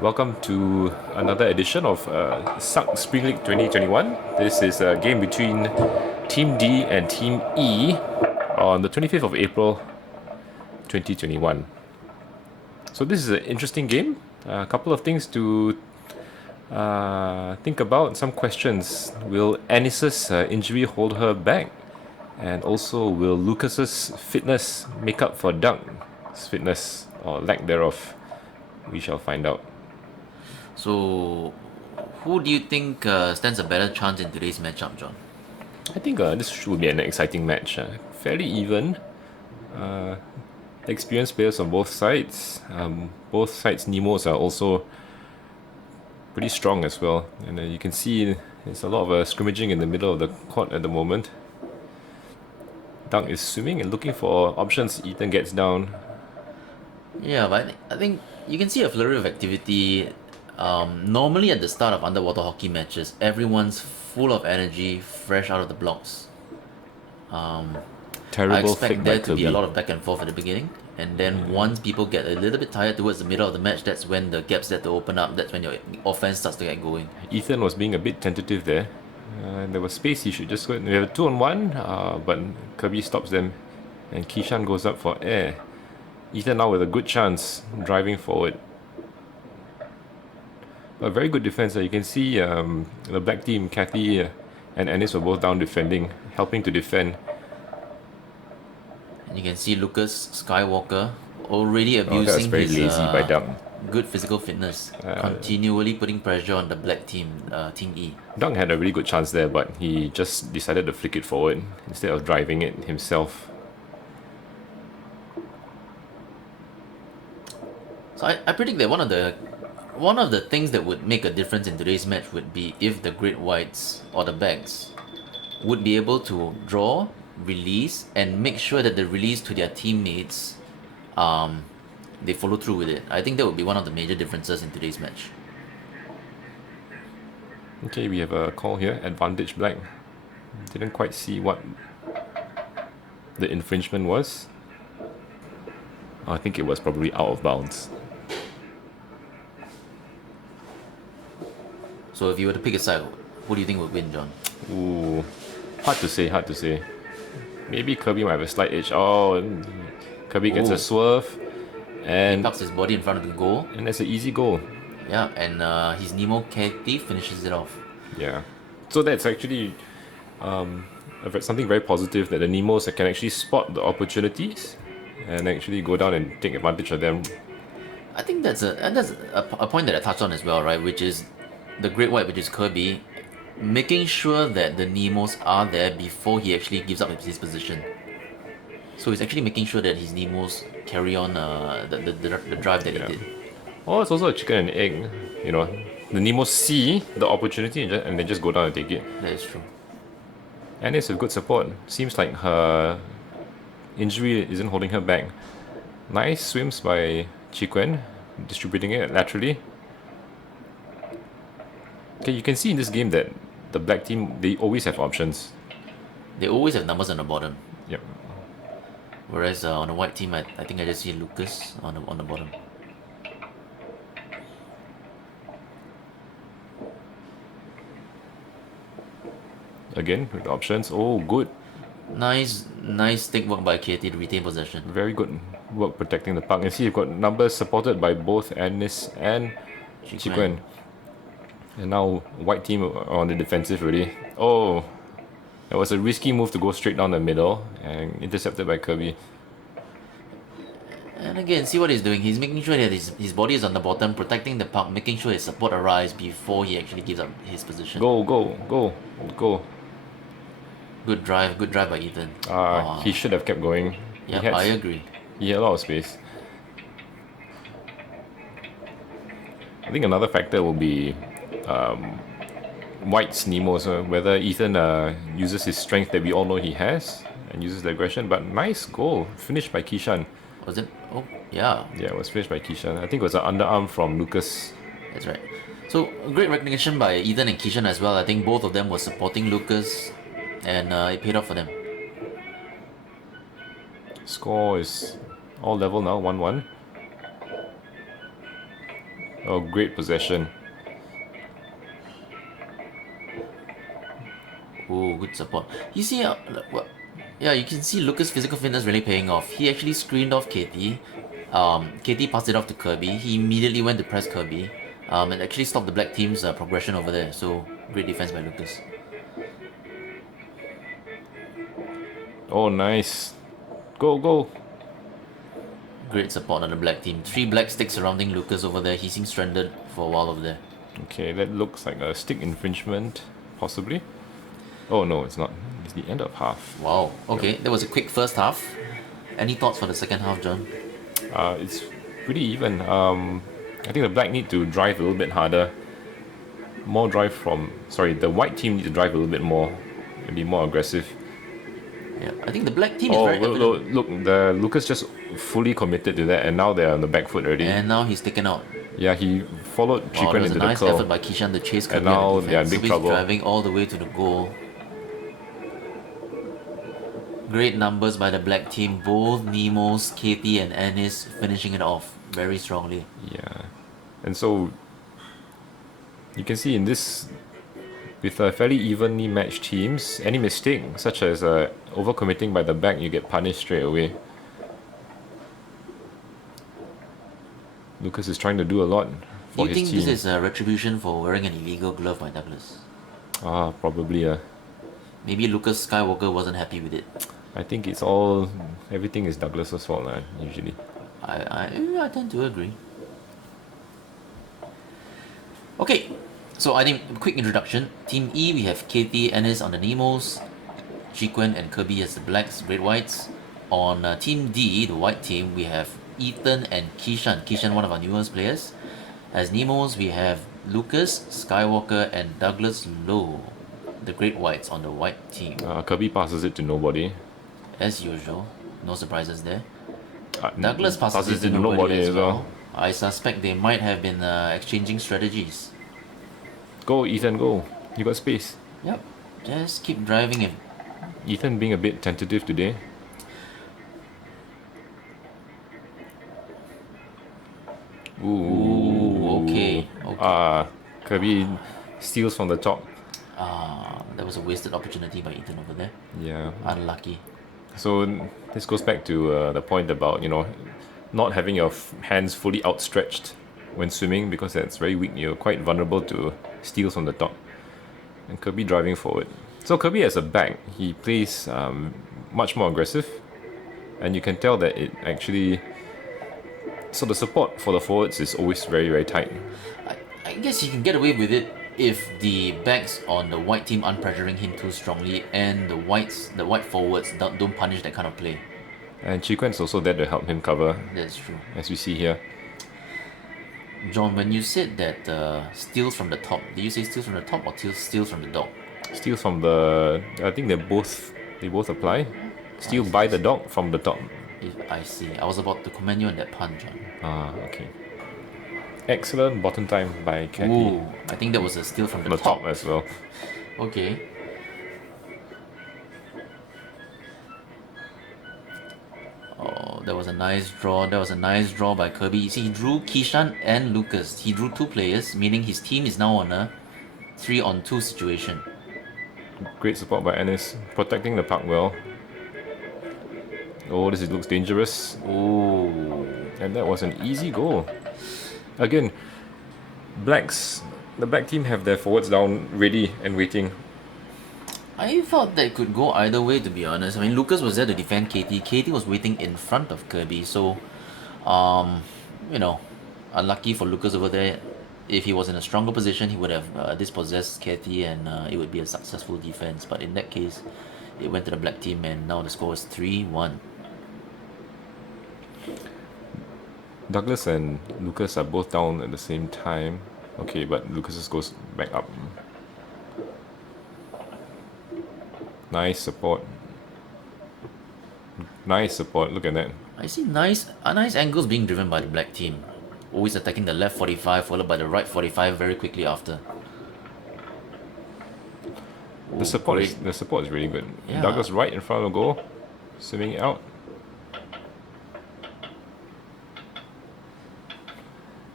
Welcome to another edition of SUC Spring League 2021. This is a game between Team D and Team E on the 25th of April 2021. So this is an interesting game. A couple of things to think about, some questions. Will Anis's injury hold her back? And also, will Lucas's fitness make up for Dunk's fitness or lack thereof? We shall find out. So, who do you think stands a better chance in today's matchup, John? I think this should be an exciting match. Fairly even. Experienced players on both sides. Both sides' Nemos are also pretty strong as well. And you can see there's a lot of scrimmaging in the middle of the court at the moment. Dunk is swimming and looking for options. Ethan gets down. Yeah, but I think you can see a flurry of activity. Normally, at the start of underwater hockey matches, everyone's full of energy, fresh out of the blocks. I Terrible expect fake by there to be a Kerby. lot of back and forth at the beginning, and then once people get a little bit tired towards the middle of the match, that's when the gaps start to open up. That's when your offense starts to get going. Ethan was being a bit tentative there. There was space, he should just go. We have a 2-on-1, but Kerby stops them. And Kishan goes up for air. Ethan now with a good chance, driving forward. A very good defense. You can see the black team, Kathy and Anis were both down defending, helping to defend. And you can see Lucas Skywalker already That was abusing very his lazy by Dunk. good physical fitness, continually putting pressure on the black team, Team E. Dunk had a really good chance there, but he just decided to flick it forward instead of driving it himself. So I predict that one of the things that would make a difference in today's match would be if the Great Whites or the Bags would be able to draw, release, and make sure that the release to their teammates, they follow through with it. I think that would be one of the major differences in today's match. Okay, we have a call here, advantage black. Didn't quite see what the infringement was. I think it was probably out of bounds. So if you were to pick a side, who do you think would win, John? Ooh, hard to say, hard to say. Maybe Kerby might have a slight edge. Oh, Kerby gets Ooh. a swerve, He and parks his body in front of the goal. that's an easy goal. Yeah, and his Nemo Katie finishes it off. Yeah. So that's actually something very positive that the Nemos can actually spot the opportunities and actually go down and take advantage of them. I think that's a point that I touched on as well, right? Which is the Great White, which is Kerby, making sure that the Nemos are there before he actually gives up his position. So he's actually making sure that his Nemos carry on the drive that he did. Oh, it's also a chicken and egg. You know, the Nemos see the opportunity and they just go down and take it. That is true. And it's a good support. Seems like her injury isn't holding her back. Nice swims by Chikuen, distributing it laterally. Okay, you can see in this game that the black team, they always have options. They always have numbers on the bottom. Yep. Whereas on the white team, I think I just see Lucas on the bottom. Again, with options. Oh, good. Nice stick work by Katie to retain possession. Very good work protecting the puck. And see, you've got numbers supported by both Anis and Chikuen. And now white team on the defensive already. Oh, that was a risky move to go straight down the middle and intercepted by Kerby. And again, see what he's doing. He's making sure that his body is on the bottom, protecting the puck, making sure his support arrives before he actually gives up his position. Go. Good drive by Ethan. He should have kept going. Yeah, I agree. He had a lot of space. I think another factor will be White's Nemo, so whether Ethan uses his strength that we all know he has and uses the aggression. But nice goal, finished by Kishan. Was it? Oh, yeah. Yeah, it was finished by Kishan. I think it was an underarm from Lucas. That's right. So, great recognition by Ethan and Kishan as well. I think both of them were supporting Lucas, and it paid off for them. Score is all level now, 1-1. Oh, great possession. Oh, good support. You see, yeah, you can see Lucas' physical fitness really paying off. He actually screened off KT. KT passed it off to Kerby. He immediately went to press Kerby, and actually stopped the black team's progression over there. So great defense by Lucas. Oh, nice. Go, go. Great support on the black team. 3 black sticks surrounding Lucas over there. He seems stranded for a while over there. Okay, that looks like a stick infringement, possibly. Oh no, it's not. It's the end of half. Wow. Okay, that was a quick first half. Any thoughts for the second half, John? It's pretty even. I think the black need to drive a little bit harder. More drive from... Sorry, the white team need to drive a little bit more. And be more aggressive. Yeah, I think the black team is Oh, very evident. look, the Lucas just fully committed to that, and now they're on the back foot already. And now he's taken out. Yeah, he followed Wow, Chikuen that was a into nice the curl. effort by Kishan to chase Kerby And now at the they're in defense. big Kerby's trouble. driving all the way to the goal. Great numbers by the black team. Both Nemos, KT and Anis finishing it off very strongly. Yeah. And so you can see in this, with fairly evenly matched teams, any mistake such as overcommitting by the back, you get punished straight away. Lucas is trying to do a lot Do for you his think team. this is a retribution for wearing an illegal glove by Douglas? Probably. Maybe Lucas Skywalker wasn't happy with it. I think everything is Douglas's fault, usually. I tend to agree. Okay, so I think quick introduction. Team E, we have KT, Ennis on the Nemos, Chikuen and Kerby as the blacks, great whites. On Team D, the white team, we have Ethan and Kishan. Kishan, one of our newest players. As Nemos, we have Lucas, Skywalker, and Douglas Lowe, the great whites on the white team. Kirby passes it to nobody. As usual, no surprises there. Uh, Douglas passes it to nobody as well. well. I suspect they might have been exchanging strategies. Go, Ethan, go. You got space. Yep, just keep driving it. Ethan being a bit tentative today. Ooh, okay. Kirby steals from the top. That was a wasted opportunity by Ethan over there. Yeah. Unlucky. So this goes back to the point about, not having your hands fully outstretched when swimming, because that's very weak. You're quite vulnerable to steals from the top. And Kirby driving forward. So Kirby as a back, he plays much more aggressive, and you can tell that it actually... So the support for the forwards is always very, very tight. I guess he can get away with it if the backs on the white team aren't pressuring him too strongly, and the white forwards don't punish that kind of play. And Chikuen's also there to help him cover, That's true. as we see here. John, when you said that steals from the top, did you say steals from the top or steals from the dog? Steals from the... I think they both apply. Steal by the dog from the top. I see. I was about to commend you on that pun, John. Okay. Excellent bottom time by Cathy. Ooh, I think that was a steal from From the the top as well. Okay. Oh, that was a nice draw. That was a nice draw by Kerby. See, he drew Kishan and Lucas. He drew 2 players, meaning his team is now on a 3-on-2 situation. Great support by Ennis, protecting the puck well. Oh, this looks dangerous. Ooh. And that was an easy goal. Again, the black team have their forwards down, ready and waiting. I thought that could go either way, to be honest. I mean, Lucas was there to defend KT. KT was waiting in front of Kerby. So, unlucky for Lucas over there. If he was in a stronger position, he would have dispossessed KT, and it would be a successful defense. But in that case, it went to the black team, and now the score is 3-1. Douglas and Lucas are both down at the same time. Okay, but Lucas just goes back up. Nice support. Nice support, look at that. I see nice angles being driven by the black team. Always attacking the left 45, followed by the right 45 very quickly after. The support is really good. Yeah. Douglas right in front of the goal, swimming it out.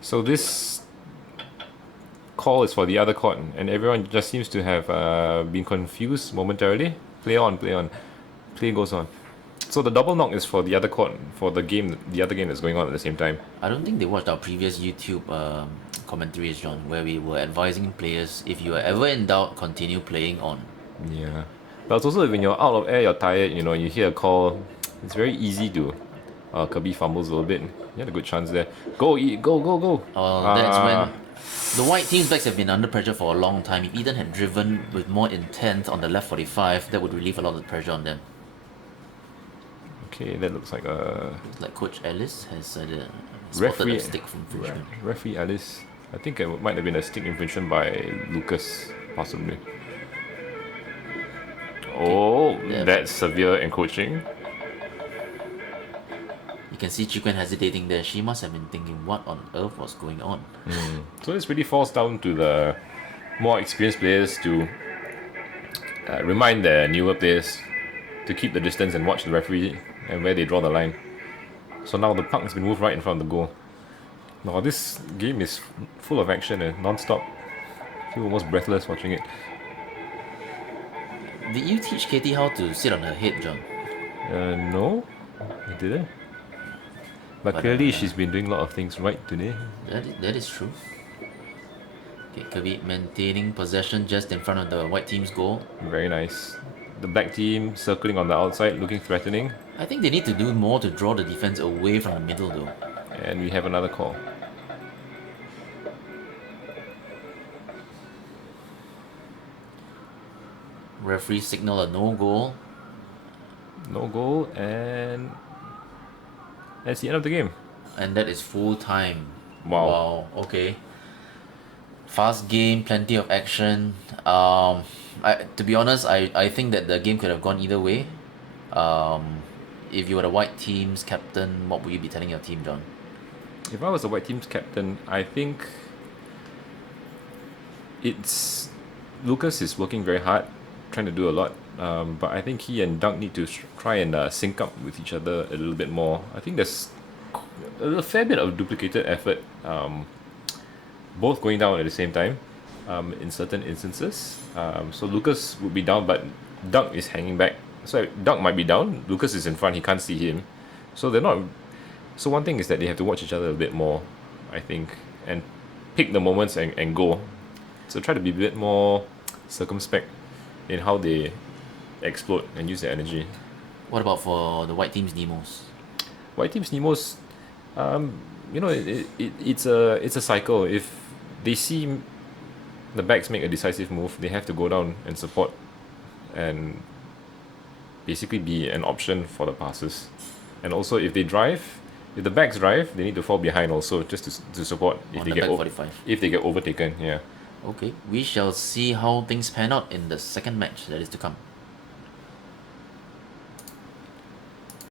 So this call is for the other court, and everyone just seems to have been confused momentarily. Play on, play on. Play goes on. So the double knock is for the other court, for the other game that's going on at the same time. I don't think they watched our previous YouTube commentaries, John, where we were advising players, if you are ever in doubt, continue playing on. Yeah. But it's also when you're out of air, you're tired, you hear a call, it's very easy to Kirby fumbles a little bit. He had a good chance there. Go, go, go, go. That's when the white team's backs have been under pressure for a long time. If Eden had driven with more intent on the left 45, that would relieve a lot of the pressure on them. Okay, that looks like a... Looks like Coach Ellis has spotted Referee, a stick infringement. Referee Alice. I think it might have been a stick infringement by Lucas, possibly. Oh, Yeah. that's severe encroaching. You can see Chikuen hesitating there. She must have been thinking, what on earth was going on? So this really falls down to the more experienced players to remind the newer players to keep the distance and watch the referee and where they draw the line. So now the puck has been moved right in front of the goal. Now this game is full of action and non-stop. I feel almost breathless watching it. Did you teach Katie how to sit on her head, John? No, I didn't. But clearly she's been doing a lot of things right today. That is true. Okay, Kerby maintaining possession just in front of the white team's goal. Very nice. The black team circling on the outside, looking threatening. I think they need to do more to draw the defense away from the middle though. And we have another call. Referee signal a no goal. No goal, and that's the end of the game. And that is full time. Wow. Okay. Fast game, plenty of action. To be honest, I think that the game could have gone either way. If you were the white team's captain, what would you be telling your team, John? If I was the white team's captain, I think Lucas is working very hard, trying to do a lot. But I think he and Dunk need to try and sync up with each other a little bit more. I think there's a fair bit of duplicated effort, both going down at the same time in certain instances. So Lucas would be down, but Dunk is hanging back. So Dunk might be down, Lucas is in front, he can't see him. So they're not. So one thing is that they have to watch each other a bit more, I think, and pick the moments and go. So try to be a bit more circumspect in how they explode and use their energy. What about for the white team's Nemos? White team's Nemos, it's a cycle. If they see the backs make a decisive move, they have to go down and support and basically be an option for the passes. And also if the backs drive, they need to fall behind also just to support if On they the get back 45. if they get overtaken. Yeah. Okay, we shall see how things pan out in the second match that is to come.